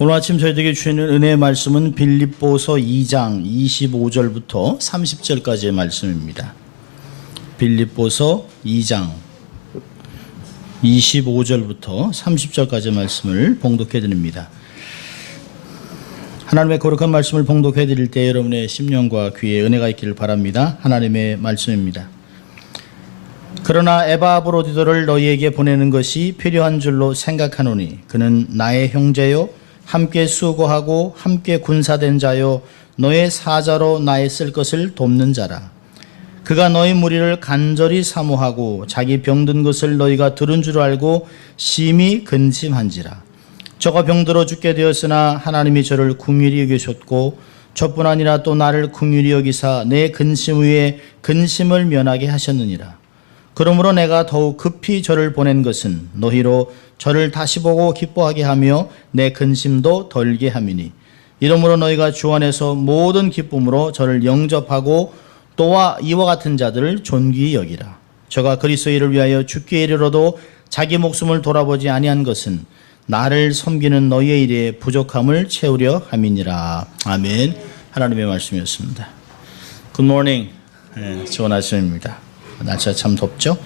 오늘 아침 저희들에게 주시는 은혜의 말씀은 빌립보서 2장 25절부터 30절까지의 말씀입니다. 빌립보서 2장 25절부터 30절까지의 말씀을 봉독해 드립니다. 하나님의 거룩한 말씀을 봉독해 드릴 때 여러분의 심령과 귀에 은혜가 있기를 바랍니다. 하나님의 말씀입니다. 그러나 에바브로디도를 너희에게 보내는 것이 필요한 줄로 생각하노니 그는 나의 형제요 함께 수고하고 함께 군사된 자요 너의 사자로 나의 쓸 것을 돕는 자라. 그가 너희 무리를 간절히 사모하고 자기 병든 것을 너희가 들은 줄 알고 심히 근심한지라. 저가 병들어 죽게 되었으나 하나님이 저를 긍휼히 여기셨고 저뿐 아니라 또 나를 긍휼히 여기사 내 근심 위에 근심을 면하게 하셨느니라. 그러므로 내가 더욱 급히 저를 보낸 것은 너희로 저를 다시 보고 기뻐하게 하며 내 근심도 덜게 함이니 이러므로 너희가 주 안에서 모든 기쁨으로 저를 영접하고 또한 이와 같은 자들을 존귀히 여기라. 저가 그리스도의 일을 위하여 죽게 이르러도 자기 목숨을 돌아보지 아니한 것은 나를 섬기는 너희의 일에 부족함을 채우려 함이니라. 아멘. 하나님의 말씀이었습니다. Good morning. 좋은 아침입니다. 날씨가 참 덥죠?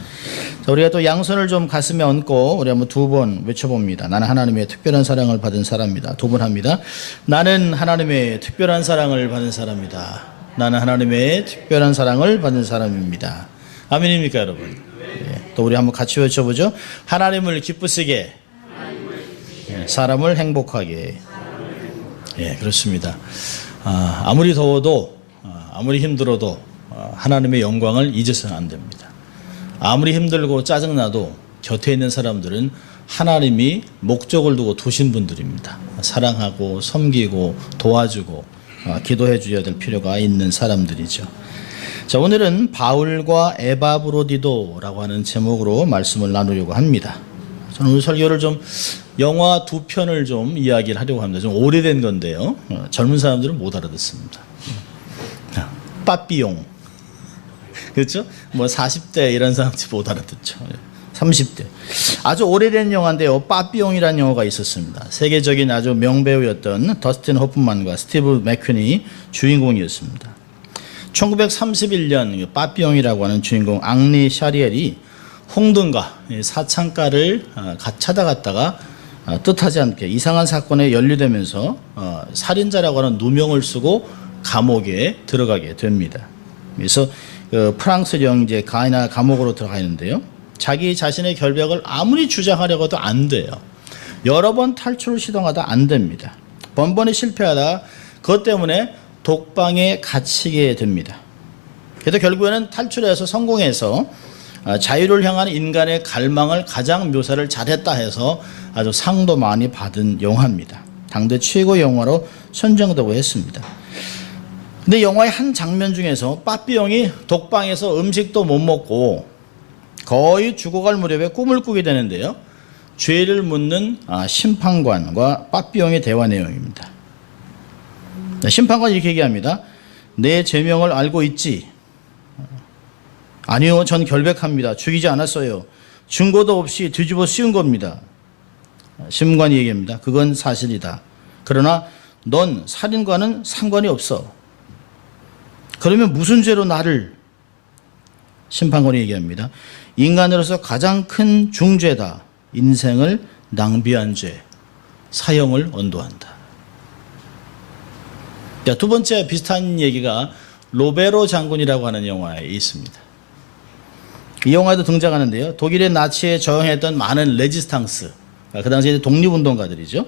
자, 우리가 또 양손을 좀 가슴에 얹고 우리 한번 두 번 외쳐봅니다. 나는 하나님의 특별한 사랑을 받은 사람이다. 두 번 합니다. 나는 하나님의 특별한 사랑을 받은 사람이다. 나는 하나님의 특별한 사랑을 받은 사람입니다. 아멘입니까 여러분? 또 우리 한번 같이 외쳐보죠. 하나님을 기쁘시게, 사람을 행복하게. 그렇습니다. 아무리 더워도 아무리 힘들어도 하나님의 영광을 잊어서는 안 됩니다. 아무리 힘들고 짜증나도 곁에 있는 사람들은 하나님이 목적을 두고 두신 분들입니다. 사랑하고 섬기고 도와주고 기도해 주어야 될 필요가 있는 사람들이죠. 자, 오늘은 바울과 에바브로디도라고 하는 제목으로 말씀을 나누려고 합니다. 저는 오늘 설교를 좀 영화 두 편을 좀 이야기를 하려고 합니다. 좀 오래된 건데요. 젊은 사람들은 못 알아듣습니다. 빠삐용. 그렇죠? 뭐 40대 이런 사람들이 못 알아듣죠. 30대. 아주 오래된 영화인데요. 빠삐용이라는 영화가 있었습니다. 세계적인 아주 명배우였던 더스틴 호프만과 스티브 맥퀸이 주인공이었습니다. 1931년 빠삐용이라고 하는 주인공 앙리 샤리엘이 홍등가 사창가를 찾아갔다가 뜻하지 않게 이상한 사건에 연루되면서 살인자라고 하는 누명을 쓰고 감옥에 들어가게 됩니다. 그래서 프랑스령 이제 가이나 감옥으로 들어가 있는데요. 자기 자신의 결백을 아무리 주장하려고도 안 돼요. 여러 번 탈출을 시도하다 안 됩니다. 번번이 실패하다 그것 때문에 독방에 갇히게 됩니다. 그래도 결국에는 탈출해서 성공해서 자유를 향한 인간의 갈망을 가장 묘사를 잘했다 해서 아주 상도 많이 받은 영화입니다. 당대 최고 영화로 선정되고 했습니다. 근데 영화의 한 장면 중에서 빠삐용이 독방에서 음식도 못 먹고 거의 죽어갈 무렵에 꿈을 꾸게 되는데요. 죄를 묻는 심판관과 빠삐용의 대화 내용입니다. 심판관이 이렇게 얘기합니다. 내 죄명을 알고 있지? 아니요, 전 결백합니다. 죽이지 않았어요. 증거도 없이 뒤집어 씌운 겁니다. 심판관이 얘기합니다. 그건 사실이다. 그러나 넌 살인과는 상관이 없어. 그러면 무슨 죄로 나를? 심판관이 얘기합니다. 인간으로서 가장 큰 중죄다. 인생을 낭비한 죄, 사형을 언도한다. 자, 두 번째 비슷한 얘기가 로베로 장군이라고 하는 영화에 있습니다. 이 영화에도 등장하는데요. 독일의 나치에 저항했던 많은 레지스탕스, 그 당시에 독립운동가들이죠.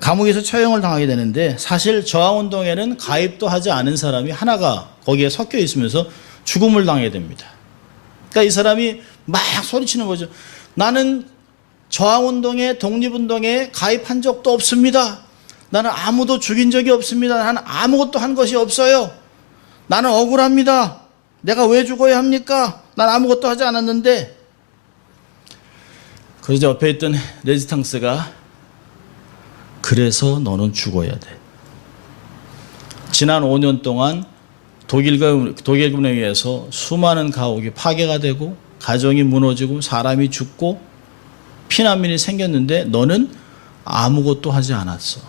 감옥에서 처형을 당하게 되는데 사실 저항운동에는 가입도 하지 않은 사람이 하나가 거기에 섞여 있으면서 죽음을 당하게 됩니다. 그러니까 이 사람이 막 소리치는 거죠. 나는 저항운동에 독립운동에 가입한 적도 없습니다. 나는 아무도 죽인 적이 없습니다. 나는 아무것도 한 것이 없어요. 나는 억울합니다. 내가 왜 죽어야 합니까? 난 아무것도 하지 않았는데. 그러자 옆에 있던 레지스탕스가 그래서 너는 죽어야 돼. 지난 5년 동안 독일군에 의해서 수많은 가옥이 파괴가 되고 가정이 무너지고 사람이 죽고 피난민이 생겼는데 너는 아무것도 하지 않았어.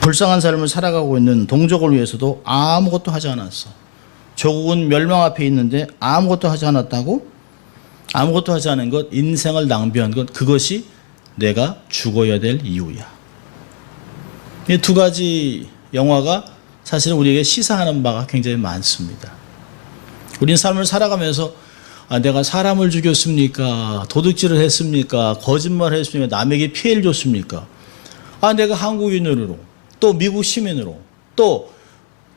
불쌍한 삶을 살아가고 있는 동족을 위해서도 아무것도 하지 않았어. 조국은 멸망 앞에 있는데 아무것도 하지 않았다고? 아무것도 하지 않은 것, 인생을 낭비한 것, 그것이 내가 죽어야 될 이유야. 이 두 가지 영화가 사실은 우리에게 시사하는 바가 굉장히 많습니다. 우린 삶을 살아가면서 내가 사람을 죽였습니까? 도둑질을 했습니까? 거짓말을 했습니까? 남에게 피해를 줬습니까? 내가 한국인으로 또 미국 시민으로 또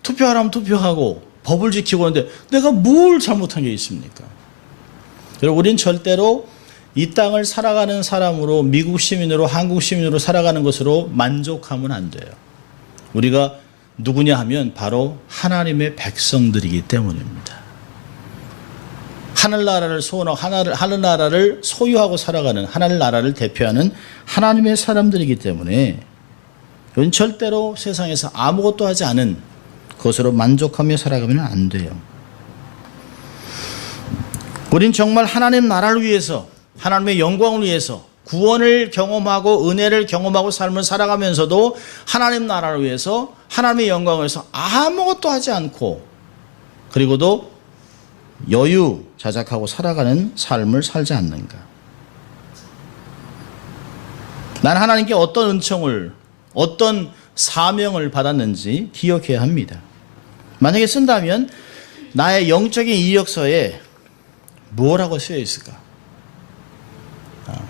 투표하라면 투표하고 법을 지키고 하는데 내가 뭘 잘못한 게 있습니까? 여러분, 우린 절대로 이 땅을 살아가는 사람으로 미국 시민으로 한국 시민으로 살아가는 것으로 만족하면 안 돼요. 우리가 누구냐 하면 바로 하나님의 백성들이기 때문입니다. 하늘나라를 소원하고 하늘나라를 소유하고 살아가는 하늘나라를 대표하는 하나님의 사람들이기 때문에 우리는 절대로 세상에서 아무것도 하지 않은 것으로 만족하며 살아가면 안 돼요. 우린 정말 하나님 나라를 위해서 하나님의 영광을 위해서 구원을 경험하고 은혜를 경험하고 삶을 살아가면서도 하나님 나라를 위해서 하나님의 영광을 위해서 아무것도 하지 않고 그리고도 여유 자작하고 살아가는 삶을 살지 않는가. 난 하나님께 어떤 은총을 어떤 사명을 받았는지 기억해야 합니다. 만약에 쓴다면 나의 영적인 이력서에 뭐라고 쓰여 있을까?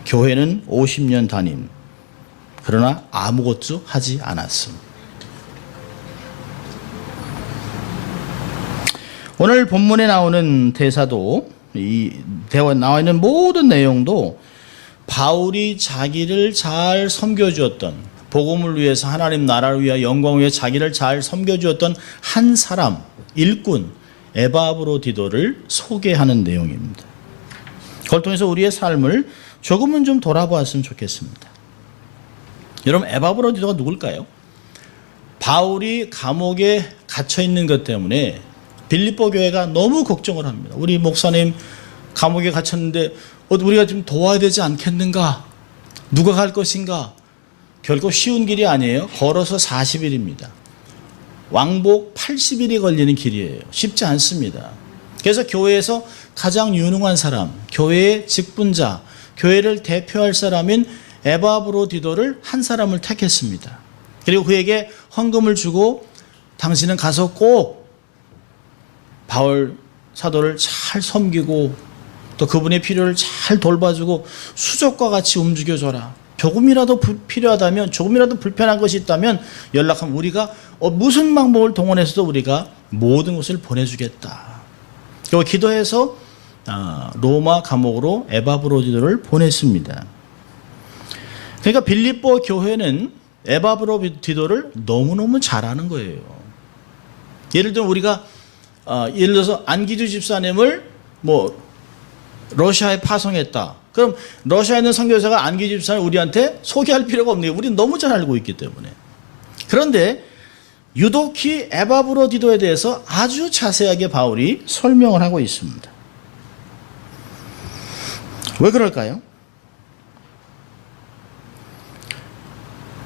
교회는 50년 다님. 그러나 아무것도 하지 않았음. 오늘 본문에 나오는 대사도 이 대화 나와 있는 모든 내용도 바울이 자기를 잘 섬겨주었던 복음을 위해서 하나님 나라를 위하여 영광을 위해 자기를 잘 섬겨주었던 한 사람 일꾼 에바브로디도를 소개하는 내용입니다. 그걸 통해서 우리의 삶을 조금은 좀 돌아보았으면 좋겠습니다. 여러분, 에바브로디도가 누굴까요? 바울이 감옥에 갇혀 있는 것 때문에 빌립보 교회가 너무 걱정을 합니다. 우리 목사님 감옥에 갇혔는데 우리가 좀 도와야 되지 않겠는가? 누가 갈 것인가? 결코 쉬운 길이 아니에요. 걸어서 40일입니다. 왕복 80일이 걸리는 길이에요. 쉽지 않습니다. 그래서 교회에서 가장 유능한 사람, 교회의 직분자, 교회를 대표할 사람인 에바브로디도를 한 사람을 택했습니다. 그리고 그에게 헌금을 주고 당신은 가서 꼭 바울 사도를 잘 섬기고 또 그분의 필요를 잘 돌봐주고 수족과 같이 움직여줘라. 조금이라도 필요하다면 조금이라도 불편한 것이 있다면 연락하면 우리가 무슨 방법을 동원해서도 우리가 모든 것을 보내주겠다. 그리고 기도해서 로마 감옥으로 에바브로디도를 보냈습니다. 그러니까 빌립보 교회는 에바브로디도를 너무너무 잘하는 거예요. 예를 들면 우리가 예를 들어서 안기주 집사님을 러시아에 파송했다. 그럼 러시아에 있는 선교사가 안기주 집사를 우리한테 소개할 필요가 없네요. 우리는 너무 잘 알고 있기 때문에. 그런데 유독히 에바브로디도에 대해서 아주 자세하게 바울이 설명을 하고 있습니다. 왜 그럴까요?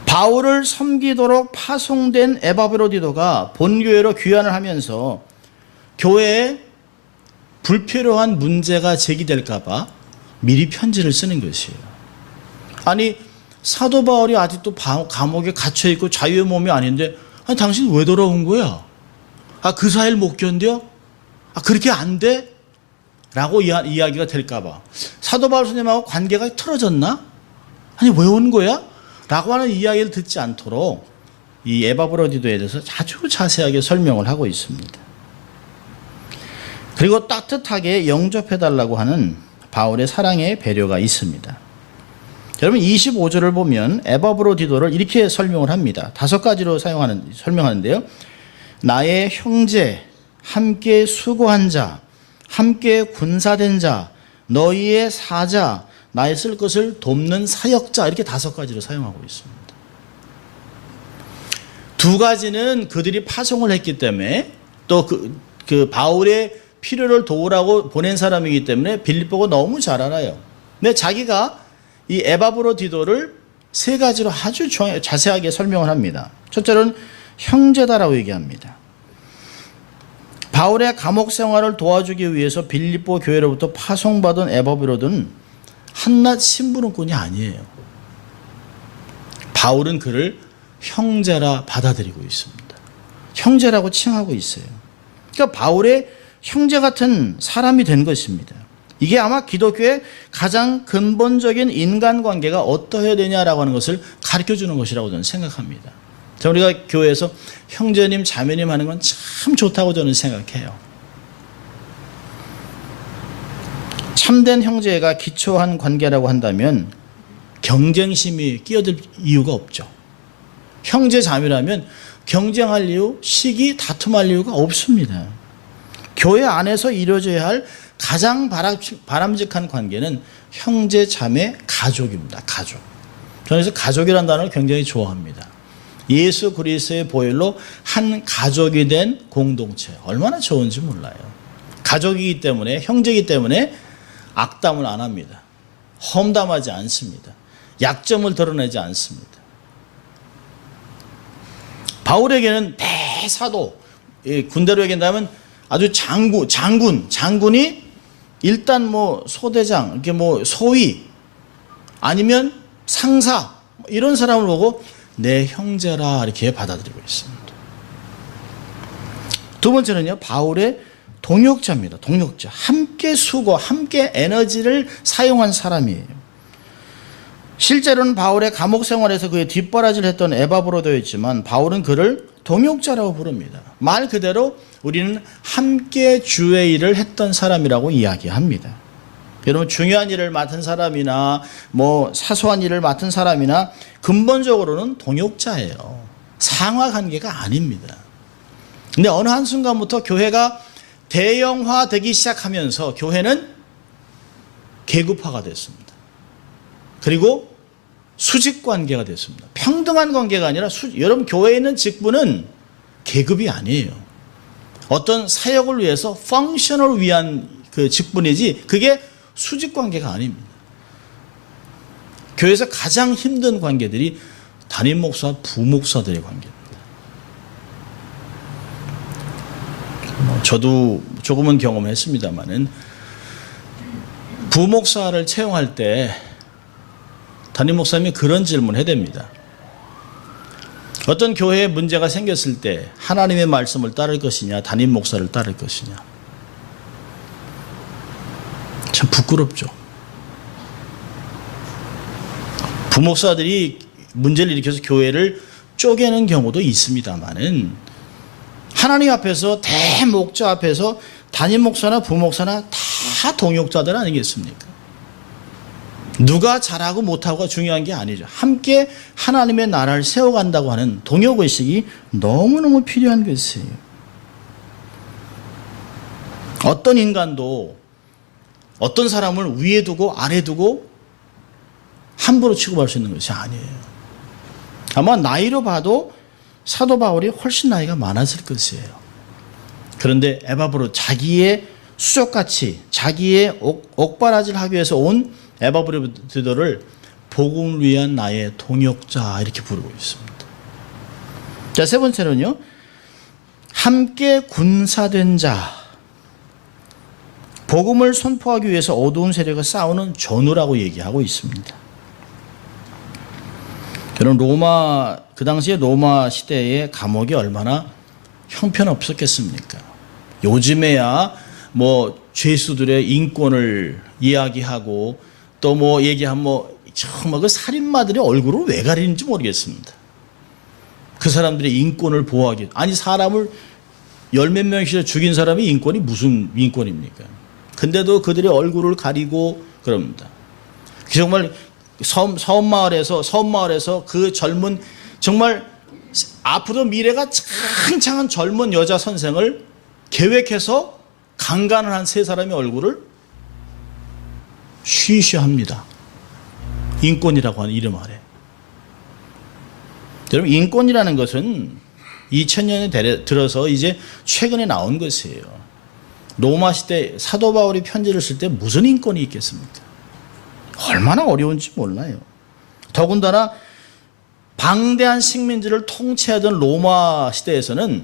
바울을 섬기도록 파송된 에바브로디도가 본교회로 귀환을 하면서 교회에 불필요한 문제가 제기될까 봐 미리 편지를 쓰는 것이에요. 아니, 사도 바울이 아직도 감옥에 갇혀있고 자유의 몸이 아닌데 당신 왜 돌아온 거야? 그 사이를 못 견뎌? 그렇게 안 돼? 라고 이야기가 될까 봐. 사도 바울 선생님하고 관계가 틀어졌나? 아니, 왜 온 거야? 라고 하는 이야기를 듣지 않도록 이 에바브로디도에 대해서 아주 자세하게 설명을 하고 있습니다. 그리고 따뜻하게 영접해달라고 하는 바울의 사랑의 배려가 있습니다. 여러분 25절을 보면 에바브로디도를 이렇게 설명을 합니다. 5가지로 설명하는데요. 나의 형제, 함께 수고한 자, 함께 군사된 자, 너희의 사자, 나의 쓸 것을 돕는 사역자, 이렇게 5가지로 사용하고 있습니다. 2가지는 그들이 파송을 했기 때문에 또 그 바울의 필요를 도우라고 보낸 사람이기 때문에 빌립보가 너무 잘 알아요. 근데 자기가 이 에바브로디도를 세 가지로 아주 자세하게 설명을 합니다. 첫째로는 형제다라고 얘기합니다. 바울의 감옥 생활을 도와주기 위해서 빌립보 교회로부터 파송받은 에바브로드는 한낱 심부름꾼이 아니에요. 바울은 그를 형제라 받아들이고 있습니다. 형제라고 칭하고 있어요. 그러니까 바울의 형제 같은 사람이 된 것입니다. 이게 아마 기독교의 가장 근본적인 인간관계가 어떠해야 되냐라고 하는 것을 가르쳐주는 것이라고 저는 생각합니다. 우리가 교회에서 형제님, 자매님 하는 건 참 좋다고 저는 생각해요. 참된 형제가 기초한 관계라고 한다면 경쟁심이 끼어들 이유가 없죠. 형제 자매라면 경쟁할 이유, 시기, 다툼할 이유가 없습니다. 교회 안에서 이루어져야 할 가장 바람직한 관계는 형제, 자매, 가족입니다. 가족. 저는 그래서 가족이라는 단어를 굉장히 좋아합니다. 예수 그리스도의 보혈로 한 가족이 된 공동체. 얼마나 좋은지 몰라요. 가족이기 때문에, 형제이기 때문에 악담을 안 합니다. 험담하지 않습니다. 약점을 드러내지 않습니다. 바울에게는 대사도, 군대로 얘기한다면 아주 장군이 일단 뭐 소대장, 이렇게 뭐 소위 아니면 상사 이런 사람을 보고 내 형제라 이렇게 받아들이고 있습니다. 두 번째는요, 바울의 동역자입니다. 동역자. 함께 수고, 함께 에너지를 사용한 사람이에요. 실제로는 바울의 감옥 생활에서 그의 뒷바라지를 했던 에바브로도였지만 바울은 그를 동역자라고 부릅니다. 말 그대로 우리는 함께 주의 일을 했던 사람이라고 이야기합니다. 여러분, 중요한 일을 맡은 사람이나 뭐 사소한 일을 맡은 사람이나 근본적으로는 동역자예요. 상하 관계가 아닙니다. 근데 어느 한순간부터 교회가 대형화되기 시작하면서 교회는 계급화가 됐습니다. 그리고 수직 관계가 됐습니다. 평등한 관계가 아니라 여러분, 교회에 있는 직분은 계급이 아니에요. 어떤 사역을 위해서 펑셔널을 위한 그 직분이지 그게 수직 관계가 아닙니다. 교회에서 가장 힘든 관계들이 담임 목사, 부목사들의 관계입니다. 저도 조금은 경험했습니다만은 부목사를 채용할 때 담임 목사님이 그런 질문을 해야 됩니다. 어떤 교회에 문제가 생겼을 때 하나님의 말씀을 따를 것이냐, 담임 목사를 따를 것이냐. 참 부끄럽죠. 부목사들이 문제를 일으켜서 교회를 쪼개는 경우도 있습니다만은 하나님 앞에서, 대목자 앞에서 담임 목사나 부목사나 다 동역자들 아니겠습니까? 누가 잘하고 못하고가 중요한 게 아니죠. 함께 하나님의 나라를 세워간다고 하는 동역의식이 너무너무 필요한 것이에요. 어떤 인간도 어떤 사람을 위에 두고 아래 두고 함부로 취급할 수 있는 것이 아니에요. 아마 나이로 봐도 사도 바울이 훨씬 나이가 많았을 것이에요. 그런데 에바브로, 자기의 수족같이 자기의 옥바라지를 하기 위해서 온 에바브로디도를 복음을 위한 나의 동역자 이렇게 부르고 있습니다. 자, 세 번째는요, 함께 군사된 자. 복음을 선포하기 위해서 어두운 세력과 싸우는 전우라고 얘기하고 있습니다. 여러분, 그 당시에 로마 시대의 감옥이 얼마나 형편없었겠습니까? 요즘에야 뭐 죄수들의 인권을 이야기하고 또 뭐 얘기하면 정말 그 살인마들의 얼굴을 왜 가리는지 모르겠습니다. 그 사람들의 인권을 보호하기, 아니 사람을 열 몇 명씩 죽인 사람의 인권이 무슨 인권입니까? 근데도 그들의 얼굴을 가리고 그럽니다. 정말 섬마을에서 그 젊은, 정말 앞으로 미래가 창창한 젊은 여자 선생을 계획해서 강간을 한 세 사람의 얼굴을 쉬쉬합니다. 인권이라고 하는 이름 아래. 여러분, 인권이라는 것은 2000년에 들어서 이제 최근에 나온 것이에요. 로마 시대 사도 바울이 편지를 쓸 때 무슨 인권이 있겠습니까? 얼마나 어려운지 몰라요. 더군다나 방대한 식민지를 통치하던 로마 시대에서는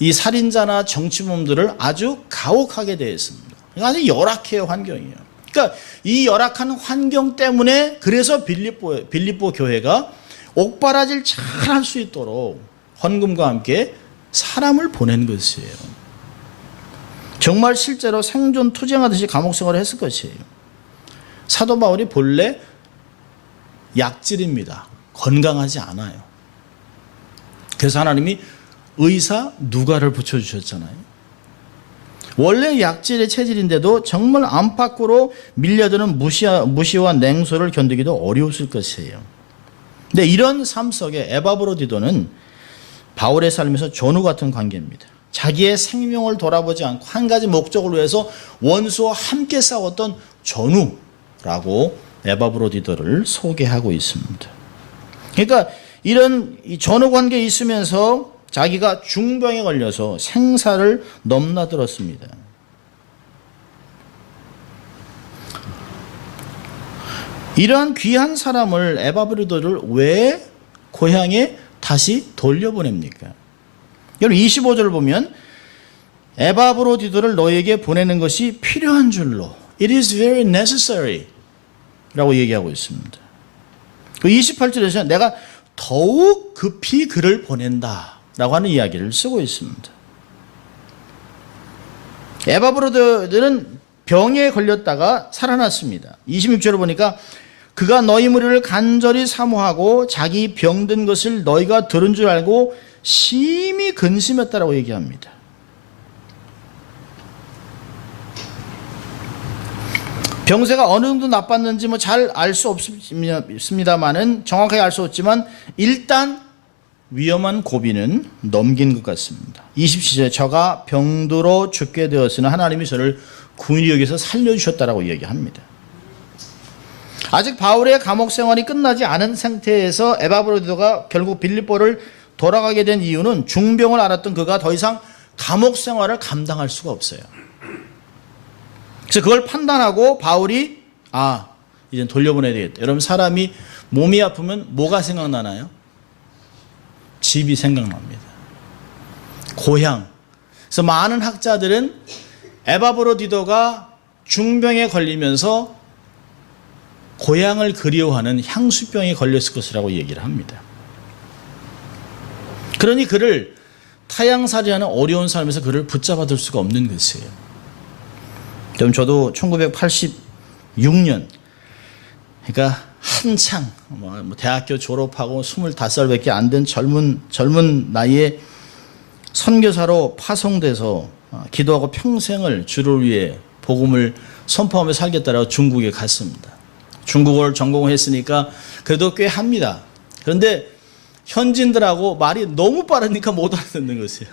이 살인자나 정치범들을 아주 가혹하게 대했습니다. 아주 열악해요, 환경이요. 그러니까 이 열악한 환경 때문에 그래서 빌립보 교회가 옥바라지를 잘 할 수 있도록 헌금과 함께 사람을 보낸 것이에요. 정말 실제로 생존 투쟁하듯이 감옥 생활을 했을 것이에요. 사도 바울이 본래 약질입니다. 건강하지 않아요. 그래서 하나님이 의사 누가를 붙여주셨잖아요. 원래 약질의 체질인데도 정말 안팎으로 밀려드는 무시와 냉소를 견디기도 어려웠을 것이에요. 근데 이런 삶 속에 에바브로디도는 바울의 삶에서 전우 같은 관계입니다. 자기의 생명을 돌아보지 않고 한 가지 목적을 위해서 원수와 함께 싸웠던 전우라고 에바브로디도를 소개하고 있습니다. 그러니까 이런 전우 관계에 있으면서 자기가 중병에 걸려서 생사를 넘나들었습니다. 이러한 귀한 사람을 에바브로디도를 왜 고향에 다시 돌려보냅니까? 여러분 25절을 보면 에바브로디도를 너에게 보내는 것이 필요한 줄로 It is very necessary 라고 얘기하고 있습니다. 28절에서 내가 더욱 급히 그를 보낸다 라고 하는 이야기를 쓰고 있습니다. 에바브로디도는 병에 걸렸다가 살아났습니다. 26절을 보니까 그가 너희 무리를 간절히 사모하고 자기 병든 것을 너희가 들은 줄 알고 심히 근심했다라고 얘기합니다. 병세가 어느 정도 나빴는지 뭐 잘 알 수 없습니다만은 정확하게 알 수 없지만 일단 위험한 고비는 넘긴 것 같습니다. 27절에 저가 병들어 죽게 되었으나 하나님이 저를 긍휼히 여기서 살려주셨다라고 얘기합니다. 아직 바울의 감옥 생활이 끝나지 않은 상태에서 에바브로디도가 결국 빌립보를 돌아가게 된 이유는 중병을 앓았던 그가 더 이상 감옥 생활을 감당할 수가 없어요. 그래서 그걸 판단하고 바울이 이제 돌려보내야 되겠다. 여러분 사람이 몸이 아프면 뭐가 생각나나요? 집이 생각납니다. 고향. 그래서 많은 학자들은 에바브로디도가 중병에 걸리면서 고향을 그리워하는 향수병에 걸렸을 것이라고 얘기를 합니다. 그러니 그를 타향살이하는 어려운 삶에서 그를 붙잡아둘 수가 없는 것이에요. 그럼 저도 1986년 그러니까 한창 대학교 졸업하고 25살밖에 안 된 젊은 나이에 선교사로 파송돼서 기도하고 평생을 주를 위해 복음을 선포하며 살겠다라고 중국에 갔습니다. 중국어를 전공을 했으니까 그래도 꽤 합니다. 그런데 현지인들하고 말이 너무 빠르니까 못 알아듣는 것이에요.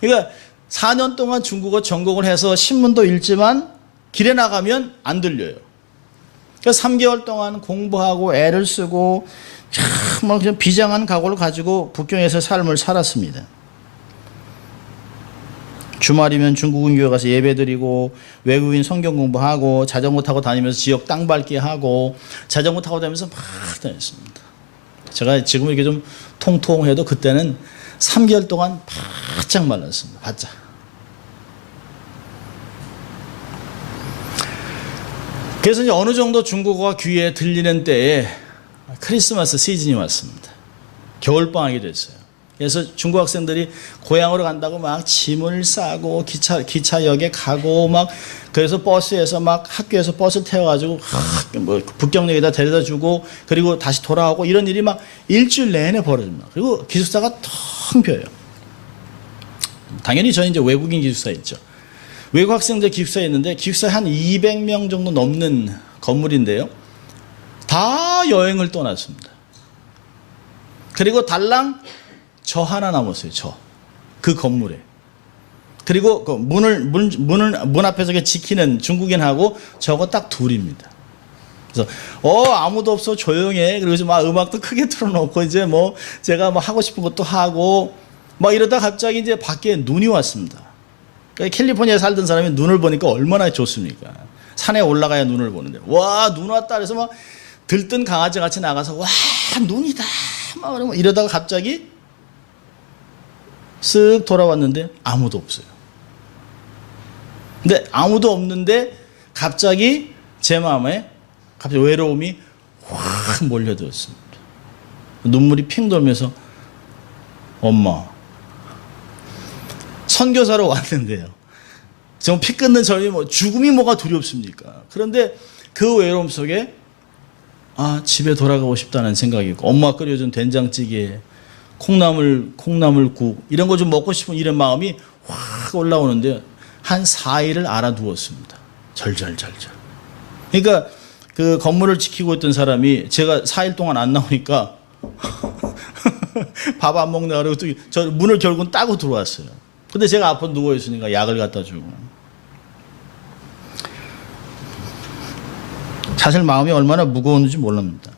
그러니까 4년 동안 중국어 전공을 해서 신문도 읽지만 길에 나가면 안 들려요. 그래서 3개월 동안 공부하고 애를 쓰고 정말 그냥 비장한 각오를 가지고 북경에서 삶을 살았습니다. 주말이면 중국인 교회 가서 예배드리고 외국인 성경 공부하고 자전거 타고 다니면서 지역 땅 밟기 하고 자전거 타고 다니면서 막 다녔습니다. 제가 지금 이렇게 좀 통통해도 그때는 3개월 동안 바짝 말랐습니다. 바짝. 그래서 이제 어느 정도 중국어가 귀에 들리는 때에 크리스마스 시즌이 왔습니다. 겨울방학이 됐어요. 그래서 중국 학생들이 고향으로 간다고 막 짐을 싸고 기차역에 가고 막 그래서 버스에서 막 학교에서 버스 태워가지고 뭐 북경역에다 데려다 주고 그리고 다시 돌아오고 이런 일이 막 일주일 내내 벌어집니다. 그리고 기숙사가 텅 비어요. 당연히 저희 이제 외국인 기숙사 있죠. 외국 학생들 기숙사에 있는데 기숙사에 한 200명 정도 넘는 건물인데요. 다 여행을 떠났습니다. 그리고 달랑 저 하나 남았어요. 그 건물에. 그리고 그 문 앞에서 지키는 중국인하고 저거 딱 둘입니다. 그래서 아무도 없어 조용해. 그리고 막 음악도 크게 틀어놓고 이제 뭐 제가 뭐 하고 싶은 것도 하고 막 이러다 갑자기 이제 밖에 눈이 왔습니다. 캘리포니아에 살던 사람이 눈을 보니까 얼마나 좋습니까? 산에 올라가야 눈을 보는데 와, 눈 왔다 그래서 막 들뜬 강아지 같이 나가서 와, 눈이다 막 이러다가 갑자기 쓱 돌아왔는데 아무도 없어요. 근데 아무도 없는데 갑자기 제 마음에 갑자기 외로움이 확 몰려들었습니다. 눈물이 핑 돌면서 엄마, 선교사로 왔는데요. 지금 피 끊는 저희 죽음이 뭐가 두렵습니까? 그런데 그 외로움 속에 집에 돌아가고 싶다는 생각이 있고 엄마가 끓여준 된장찌개, 콩나물국 이런 거 좀 먹고 싶은 이런 마음이 확 올라오는데 한 4일을 알아두었습니다. 절절절절. 그러니까 그 건물을 지키고 있던 사람이 제가 4일 동안 안 나오니까 밥 안 먹나 그러고 또 저 문을 결국은 따고 들어왔어요. 근데 제가 앞에 누워 있으니까 약을 갖다 주고. 사실 마음이 얼마나 무거웠는지 몰랍니다.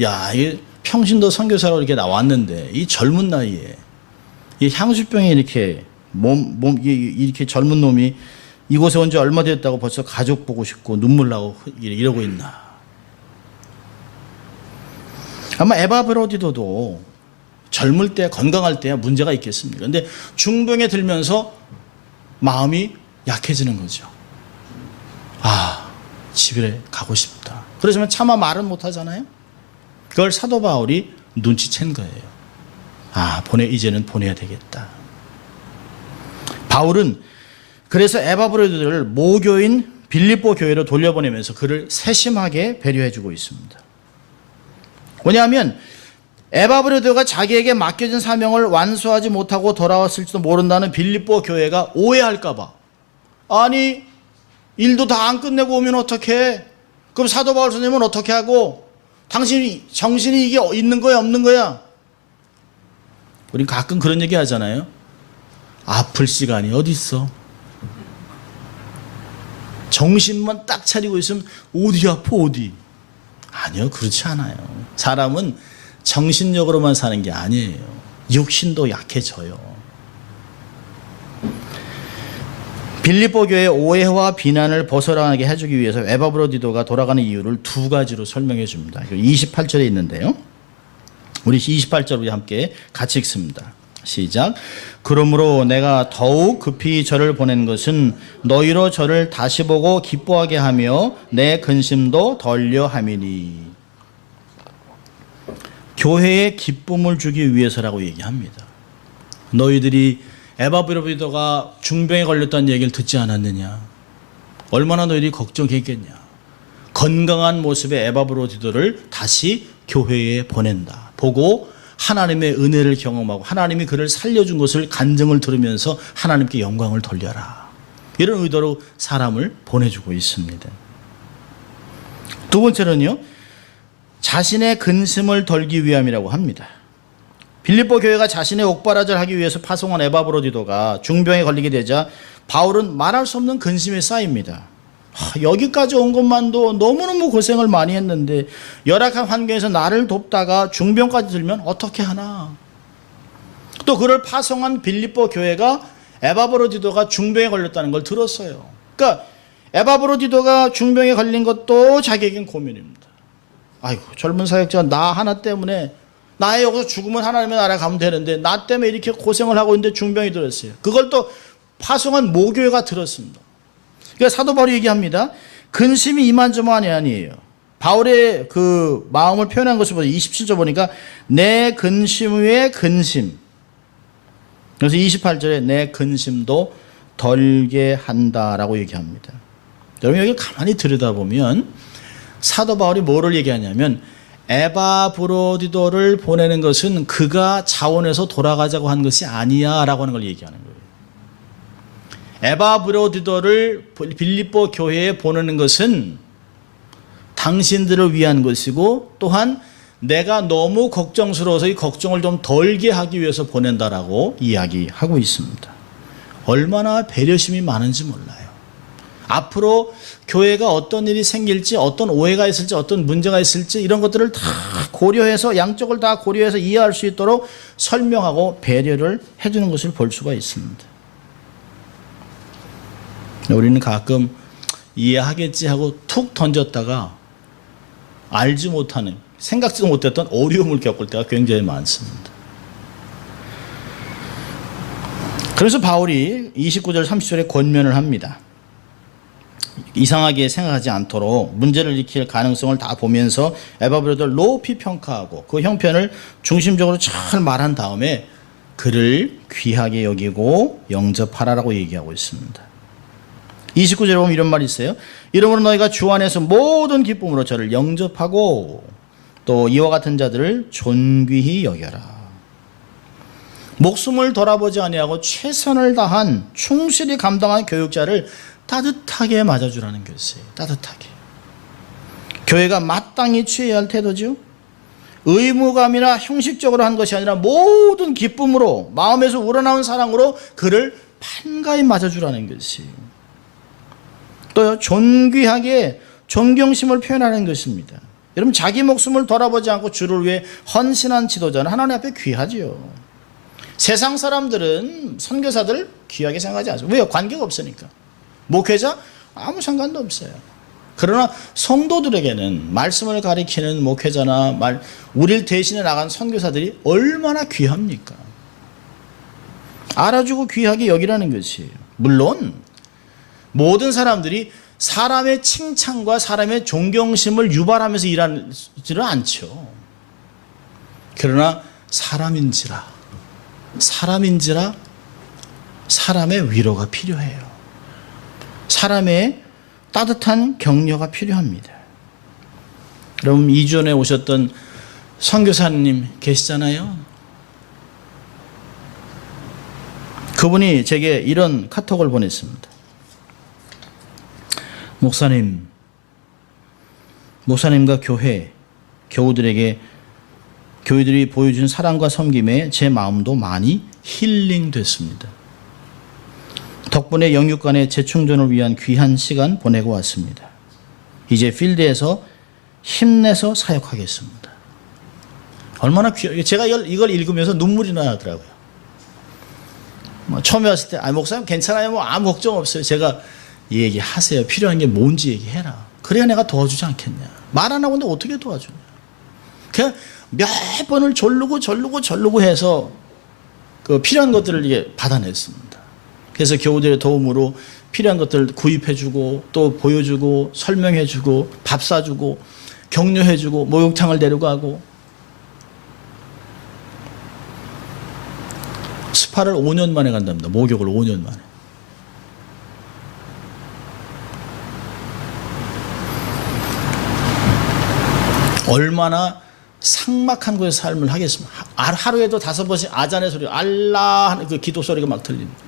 야, 이 평신도 선교사로 이렇게 나왔는데 이 젊은 나이에 이 향수병이 이렇게 이렇게 젊은 놈이 이곳에 온 지 얼마 됐다고 벌써 가족 보고 싶고 눈물 나고 이러고 있나. 아마 에바 브로디도도 젊을 때 건강할 때야 문제가 있겠습니까? 그런데 중병에 들면서 마음이 약해지는 거죠. 집에 가고 싶다. 그러지만 차마 말은 못 하잖아요. 그걸 사도 바울이 눈치챈 거예요. 이제는 보내야 되겠다. 바울은 그래서 에바 브로디도를 모교인 빌립보 교회로 돌려보내면서 그를 세심하게 배려해주고 있습니다. 왜냐하면 에바 브로디도가 자기에게 맡겨진 사명을 완수하지 못하고 돌아왔을지도 모른다는 빌립보 교회가 오해할까 봐. 아니, 일도 다 안 끝내고 오면 어떡해? 그럼 사도 바울 선생님은 어떻게 하고? 당신이 정신이 이게 있는 거야 없는 거야? 우린 가끔 그런 얘기 하잖아요. 아플 시간이 어디 있어? 정신만 딱 차리고 있으면 어디 아파 어디? 아니요, 그렇지 않아요. 사람은 정신력으로만 사는 게 아니에요. 육신도 약해져요. 빌립보 교회의 오해와 비난을 벗어나게 해주기 위해서 에바 브로디도가 돌아가는 이유를 두 가지로 설명해 줍니다. 28절에 있는데요. 우리 28절 우리 함께 같이 읽습니다. 시작. 그러므로 내가 더욱 급히 저를 보낸 것은 너희로 저를 다시 보고 기뻐하게 하며 내 근심도 덜려 함이니. 교회에 기쁨을 주기 위해서라고 얘기합니다. 너희들이 에바 브로디도가 중병에 걸렸다는 얘기를 듣지 않았느냐? 얼마나 너희들이 걱정했겠냐? 건강한 모습의 에바 브로디도를 다시 교회에 보낸다. 보고 하나님의 은혜를 경험하고 하나님이 그를 살려준 것을 간증을 들으면서 하나님께 영광을 돌려라. 이런 의도로 사람을 보내주고 있습니다. 두 번째는요, 자신의 근심을 덜기 위함이라고 합니다. 빌립보 교회가 자신의 옥바라지를 하기 위해서 파송한 에바 브로디도가 중병에 걸리게 되자 바울은 말할 수 없는 근심에 쌓입니다. 여기까지 온 것만도 너무너무 고생을 많이 했는데 열악한 환경에서 나를 돕다가 중병까지 들면 어떻게 하나. 또 그를 파송한 빌립보 교회가 에바 브로디도가 중병에 걸렸다는 걸 들었어요. 그러니까 에바 브로디도가 중병에 걸린 것도 자기에겐 고민입니다. 아이고, 젊은 사역자 나 하나 때문에 나의 여기서 죽으면 하나님의 나라에 가면 되는데 나 때문에 이렇게 고생을 하고 있는데 중병이 들었어요. 그걸 또 파송한 모교회가 들었습니다. 그러니까 사도 바울이 얘기합니다. 근심이 이만저만이 아니에요. 바울의 그 마음을 표현한 것을 보니까 27절 보니까 내 근심 위에 근심. 그래서 28절에 내 근심도 덜게 한다라고 얘기합니다. 여러분 여기 가만히 들여다보면 사도 바울이 뭐를 얘기하냐면 에바 브로디도를 보내는 것은 그가 자원해서 돌아가자고 한 것이 아니야 라고 하는 걸 얘기하는 거예요. 에바 브로디도를 빌립보 교회에 보내는 것은 당신들을 위한 것이고 또한 내가 너무 걱정스러워서 이 걱정을 좀 덜게 하기 위해서 보낸다라고 이야기하고 있습니다. 얼마나 배려심이 많은지 몰라요. 앞으로 교회가 어떤 일이 생길지, 어떤 오해가 있을지, 어떤 문제가 있을지 이런 것들을 다 고려해서 양쪽을 다 고려해서 이해할 수 있도록 설명하고 배려를 해주는 것을 볼 수가 있습니다. 우리는 가끔 이해하겠지 하고 툭 던졌다가 알지 못하는, 생각지도 못했던 어려움을 겪을 때가 굉장히 많습니다. 그래서 바울이 29절 30절에 권면을 합니다. 이상하게 생각하지 않도록 문제를 일으킬 가능성을 다 보면서 에바브로를 높이 평가하고 그 형편을 중심적으로 잘 말한 다음에 그를 귀하게 여기고 영접하라라고 얘기하고 있습니다. 29절에 보면 이런 말이 있어요. 이러므로 너희가 주 안에서 모든 기쁨으로 저를 영접하고 또 이와 같은 자들을 존귀히 여겨라. 목숨을 돌아보지 아니하고 최선을 다한 충실히 감당한 교육자를 따뜻하게 맞아주라는 것이에요. 따뜻하게. 교회가 마땅히 취해야 할 태도죠. 의무감이나 형식적으로 한 것이 아니라 모든 기쁨으로 마음에서 우러나온 사랑으로 그를 판가히 맞아주라는 것이에요. 또요, 존귀하게 존경심을 표현하는 것입니다. 여러분, 자기 목숨을 돌아보지 않고 주를 위해 헌신한 지도자는 하나님 앞에 귀하지요. 세상 사람들은 선교사들 귀하게 생각하지 않습니다. 왜요? 관계가 없으니까. 목회자? 아무 상관도 없어요. 그러나 성도들에게는 말씀을 가리키는 목회자나 우리를 대신해 나간 선교사들이 얼마나 귀합니까? 알아주고 귀하게 여기라는 것이에요. 물론 모든 사람들이 사람의 칭찬과 사람의 존경심을 유발하면서 일하지는 않죠. 그러나 사람인지라 사람의 위로가 필요해요. 사람의 따뜻한 격려가 필요합니다. 여러분, 2주 전에 오셨던 선교사님 계시잖아요. 그분이 제게 이런 카톡을 보냈습니다. 목사님과 교회들이 보여준 사랑과 섬김에 제 마음도 많이 힐링됐습니다. 덕분에 영육간의 재충전을 위한 귀한 시간 보내고 왔습니다. 이제 필드에서 힘내서 사역하겠습니다. 얼마나 제가 이걸 읽으면서 눈물이 나더라고요. 처음에 왔을 때 목사님 괜찮아요, 아무 걱정 없어요. 제가 얘기하세요. 필요한 게 뭔지 얘기해라. 그래야 내가 도와주지 않겠냐. 말 안 하고 근데 어떻게 도와주냐. 그냥 몇 번을 절르고 해서 그 필요한 것들을 이게 받아냈습니다. 그래서 교우들의 도움으로 필요한 것들을 구입해주고 또 보여주고 설명해주고 밥 사주고 격려해주고 목욕탕을 데려가고 스파를 5년 만에 간답니다. 목욕을 5년 만에. 얼마나 삭막한 곳의 삶을 하겠습니까? 하루에도 5번씩 아잔의 소리, 알라 하는 그 기도 소리가 막 들립니다.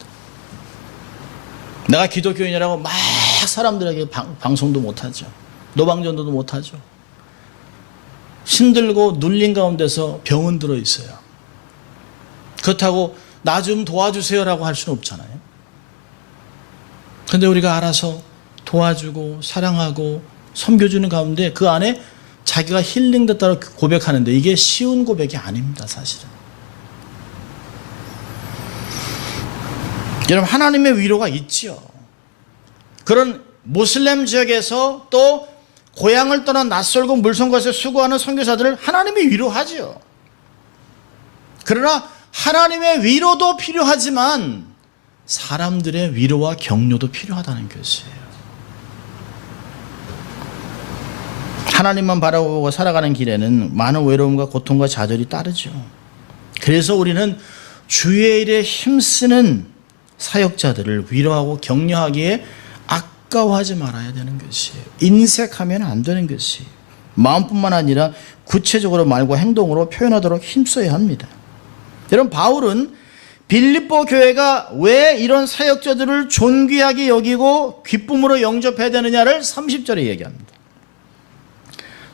내가 기독교인이라고 막 사람들에게 방송도 못하죠. 노방전도도 못하죠. 힘들고 눌린 가운데서 병원 들어 있어요. 그렇다고 나 좀 도와주세요라고 할 수는 없잖아요. 그런데 우리가 알아서 도와주고 사랑하고 섬겨주는 가운데 그 안에 자기가 힐링됐다고 고백하는데 이게 쉬운 고백이 아닙니다, 사실은. 여러분, 하나님의 위로가 있지요. 그런 모슬렘 지역에서 또 고향을 떠나 낯설고 물선 곳에 수고하는 선교사들을 하나님이 위로하지요. 그러나 하나님의 위로도 필요하지만 사람들의 위로와 격려도 필요하다는 것이에요. 하나님만 바라보고 살아가는 길에는 많은 외로움과 고통과 좌절이 따르죠. 그래서 우리는 주의 일에 힘쓰는 사역자들을 위로하고 격려하기에 아까워하지 말아야 되는 것이에요. 인색하면 안 되는 것이에요. 마음뿐만 아니라 구체적으로 말과 행동으로 표현하도록 힘써야 합니다. 여러분, 바울은 빌립보 교회가 왜 이런 사역자들을 존귀하게 여기고 기쁨으로 영접해야 되느냐를 30절에 얘기합니다.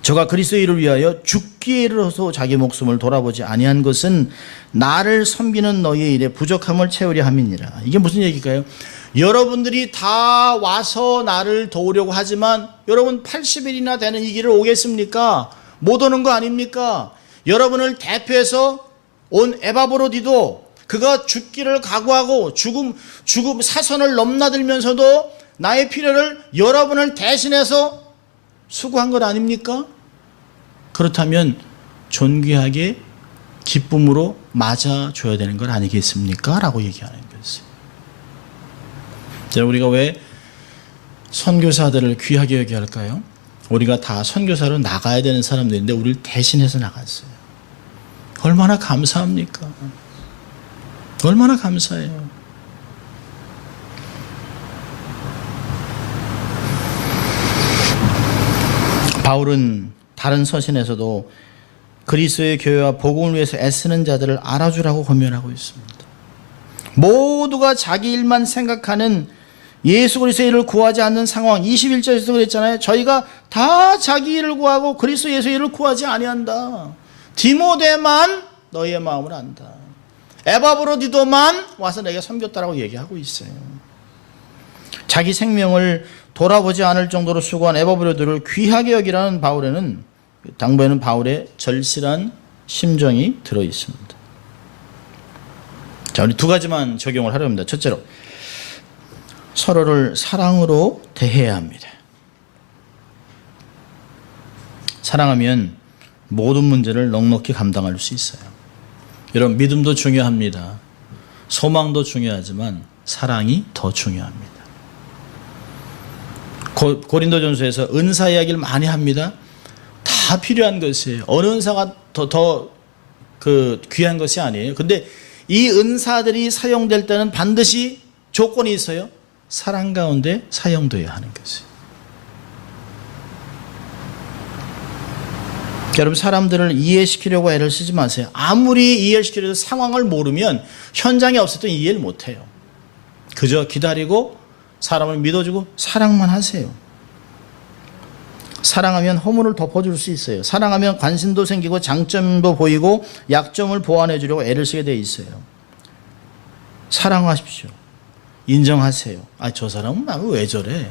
저가 그리스도의 일을 위하여 죽기에 이르러서 자기 목숨을 돌아보지 아니한 것은 나를 섬기는 너희의 일에 부족함을 채우려 함이니라. 이게 무슨 얘기일까요? 여러분들이 다 와서 나를 도우려고 하지만 여러분 80일이나 되는 이 길을 오겠습니까? 못 오는 거 아닙니까? 여러분을 대표해서 온 에바브로디도 그가 죽기를 각오하고 죽음 사선을 넘나들면서도 나의 필요를 여러분을 대신해서 수고한 것 아닙니까? 그렇다면 존귀하게 기쁨으로 맞아줘야 되는 것 아니겠습니까? 라고 얘기하는 것이에요. 우리가 왜 선교사들을 귀하게 여기할까요? 우리가 다 선교사로 나가야 되는 사람들인데 우리를 대신해서 나갔어요. 얼마나 감사합니까? 얼마나 감사해요. 바울은 다른 서신에서도 그리스도의 교회와 복음을 위해서 애쓰는 자들을 알아주라고 권면하고 있습니다. 모두가 자기 일만 생각하는 예수 그리스도의 일을 구하지 않는 상황, 21절에서도 그랬잖아요. 저희가 다 자기 일을 구하고 그리스도 예수의 일을 구하지 아니한다. 디모데만 너희의 마음을 안다. 에바브로디도만 와서 내게 섬겼다라고 얘기하고 있어요. 자기 생명을 돌아보지 않을 정도로 수고한 에바브로디를 귀하게 여기라는 당부에는 바울의 절실한 심정이 들어 있습니다. 자, 우리 두 가지만 적용을 하려 합니다. 첫째로, 서로를 사랑으로 대해야 합니다. 사랑하면 모든 문제를 넉넉히 감당할 수 있어요. 여러분, 믿음도 중요합니다. 소망도 중요하지만 사랑이 더 중요합니다. 고린도전서에서 은사 이야기를 많이 합니다. 다 필요한 것이에요. 어느 은사가 더 귀한 것이 아니에요. 근데 이 은사들이 사용될 때는 반드시 조건이 있어요. 사랑 가운데 사용되어야 하는 것이에요. 여러분, 사람들을 이해시키려고 애를 쓰지 마세요. 아무리 이해시키려도 상황을 모르면 현장에 없었던 이해를 못해요. 그저 기다리고 사람을 믿어주고 사랑만 하세요. 사랑하면 허물을 덮어줄 수 있어요. 사랑하면 관심도 생기고 장점도 보이고 약점을 보완해 주려고 애를 쓰게 돼 있어요. 사랑하십시오. 인정하세요. 저 사람은 나를 왜 저래?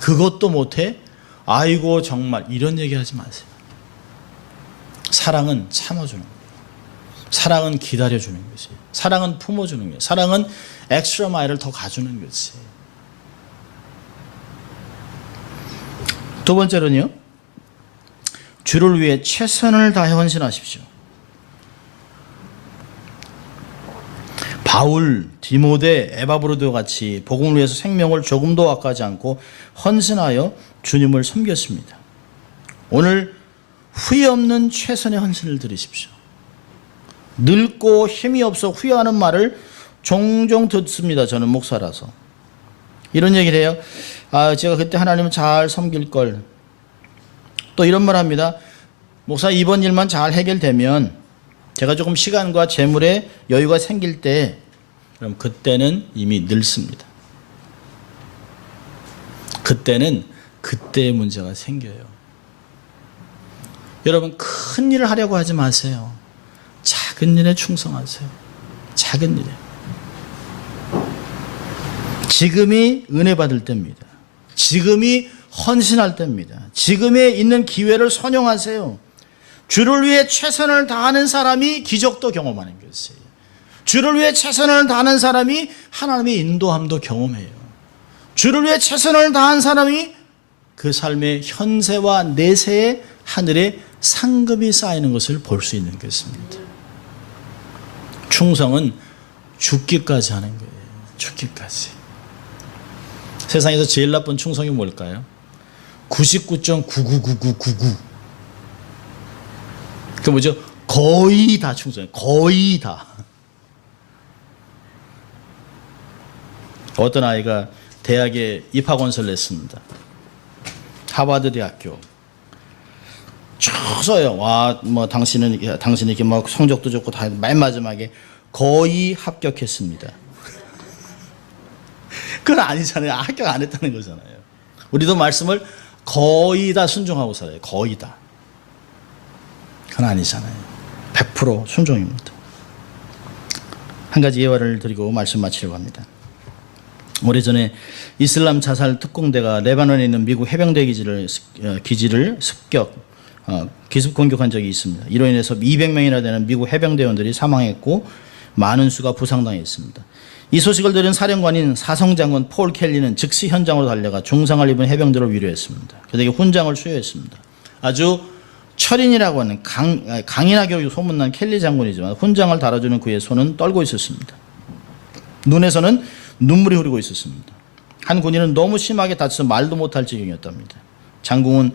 그것도 못해? 아이고 정말, 이런 얘기하지 마세요. 사랑은 참아주는 거예요. 사랑은 기다려주는 것이에요. 사랑은 품어주는 거예요. 사랑은 엑스트라 마일을 더 가주는 것이에요. 두 번째로는요, 주를 위해 최선을 다해 헌신하십시오. 바울, 디모데, 에바브로도 같이 복음을 위해서 생명을 조금도 아까워하지 않고 헌신하여 주님을 섬겼습니다. 오늘 후회 없는 최선의 헌신을 드리십시오. 늙고 힘이 없어 후회하는 말을 종종 듣습니다. 저는 목사라서. 이런 얘기를 해요. 제가 그때 하나님을 잘 섬길 걸. 또 이런 말 합니다. 목사, 이번 일만 잘 해결되면 제가 조금 시간과 재물에 여유가 생길 때, 그럼 그때는 이미 늙습니다. 그때는 그때의 문제가 생겨요. 여러분, 큰 일을 하려고 하지 마세요. 작은 일에 충성하세요. 작은 일에. 지금이 은혜 받을 때입니다. 지금이 헌신할 때입니다. 지금에 있는 기회를 선용하세요. 주를 위해 최선을 다하는 사람이 기적도 경험하는 것이에요. 주를 위해 최선을 다하는 사람이 하나님의 인도함도 경험해요. 주를 위해 최선을 다한 사람이 그 삶의 현세와 내세에 하늘에 상급이 쌓이는 것을 볼 수 있는 것입니다. 충성은 죽기까지 하는 거예요. 죽기까지. 세상에서 제일 나쁜 충성이 뭘까요? 99.99999. 그 뭐죠? 거의 다 충성해요. 거의 다. 어떤 아이가 대학에 입학원서를 냈습니다. 하버드 대학교. 쭉 써요. 당신이 이렇게 막 성적도 좋고 다 맨 마지막에 거의 합격했습니다. 그건 아니잖아요. 합격 안 했다는 거잖아요. 우리도 말씀을 거의 다 순종하고 살아요. 거의 다. 그건 아니잖아요. 100% 순종입니다. 한 가지 예화를 드리고 말씀 마치려고 합니다. 오래전에 이슬람 자살 특공대가 레바논에 있는 미국 해병대 기지를 기습 공격한 적이 있습니다. 이로 인해서 200명이나 되는 미국 해병대원들이 사망했고 많은 수가 부상당했습니다. 이 소식을 들은 사령관인 사성장군 폴 켈리는 즉시 현장으로 달려가 중상을 입은 해병들을 위로했습니다. 그들에게 훈장을 수여했습니다. 아주 철인이라고 하는 강인하게 소문난 켈리 장군이지만 훈장을 달아주는 그의 손은 떨고 있었습니다. 눈에서는 눈물이 흐르고 있었습니다. 한 군인은 너무 심하게 다쳐서 말도 못할 지경이었답니다. 장군은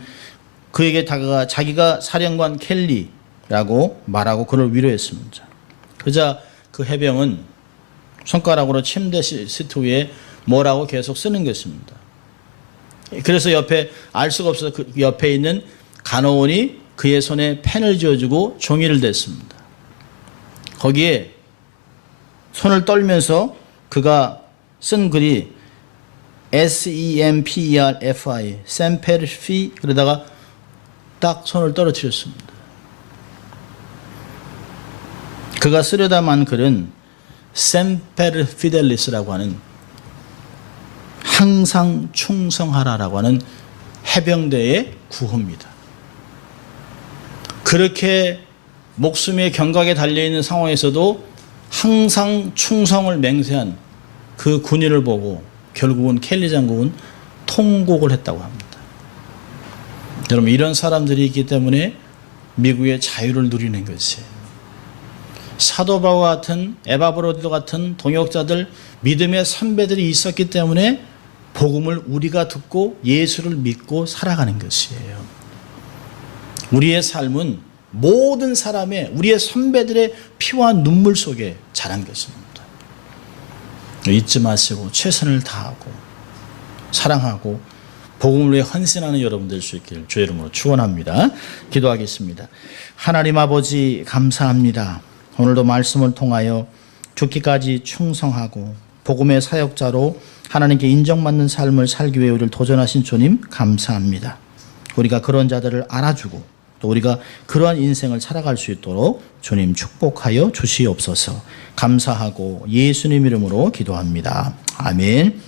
그에게 다가가 자기가 사령관 켈리라고 말하고 그를 위로했습니다. 그러자 그 해병은 손가락으로 침대 시트 위에 뭐라고 계속 쓰는 것입니다. 그래서 옆에 알 수가 없어서 그 옆에 있는 간호원이 그의 손에 펜을 쥐어주고 종이를 댔습니다. 거기에 손을 떨면서 그가 쓴 글이 SEMPERFI, 샘페르피, 그러다가 딱 손을 떨어뜨렸습니다. 그가 쓰려다만 글은 샘페르 피델리스라고 하는 항상 충성하라라고 하는 해병대의 구호입니다. 그렇게 목숨의 경각에 달려있는 상황에서도 항상 충성을 맹세한 그 군인을 보고 결국은 켈리 장군은 통곡을 했다고 합니다. 여러분, 이런 사람들이 있기 때문에 미국의 자유를 누리는 것이에요. 사도 바울과 같은 에바브로디도 같은 동역자들, 믿음의 선배들이 있었기 때문에 복음을 우리가 듣고 예수를 믿고 살아가는 것이에요. 우리의 삶은 모든 사람의, 우리의 선배들의 피와 눈물 속에 자란 것입니다. 잊지 마시고 최선을 다하고 사랑하고 복음을 위해 헌신하는 여러분 될 수 있기를 주의 이름으로 축원합니다. 기도하겠습니다. 하나님 아버지, 감사합니다. 오늘도 말씀을 통하여 죽기까지 충성하고 복음의 사역자로 하나님께 인정받는 삶을 살기 위해 우리를 도전하신 주님, 감사합니다. 우리가 그런 자들을 알아주고 또 우리가 그러한 인생을 살아갈 수 있도록 주님 축복하여 주시옵소서. 감사하고 예수님 이름으로 기도합니다. 아멘.